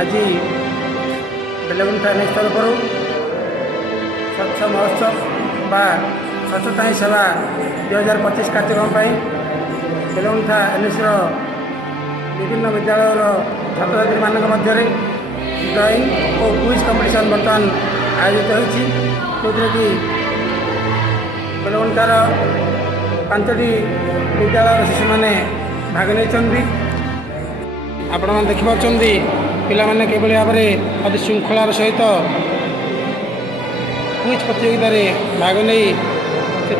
आज बेलगुंठा एनएच तरफ स्वच्छ महोत्सव बा स्वच्छता ही सेवा 2025 कार्यक्रम बेलगुंठा एनएच विभिन्न विद्यालय छात्र छात्री मान मध्य ड्रॉइंग और क्विज कंपटीशन बर्तमान आयोजित होती कि बेलगुंठार 5टी विद्यालय शिशु मैंने भाग नहीं आपण मैंने देखिपे पिला माने किभली भाव में अति श्रृंखलार सहित क्विज प्रतियोगिता भाग नहीं से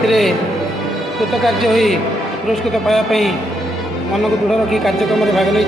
कृतकार्य हो पुरस्कृत पाइबापी मन को दृढ़ रखी कार्यक्रम भाग नहीं।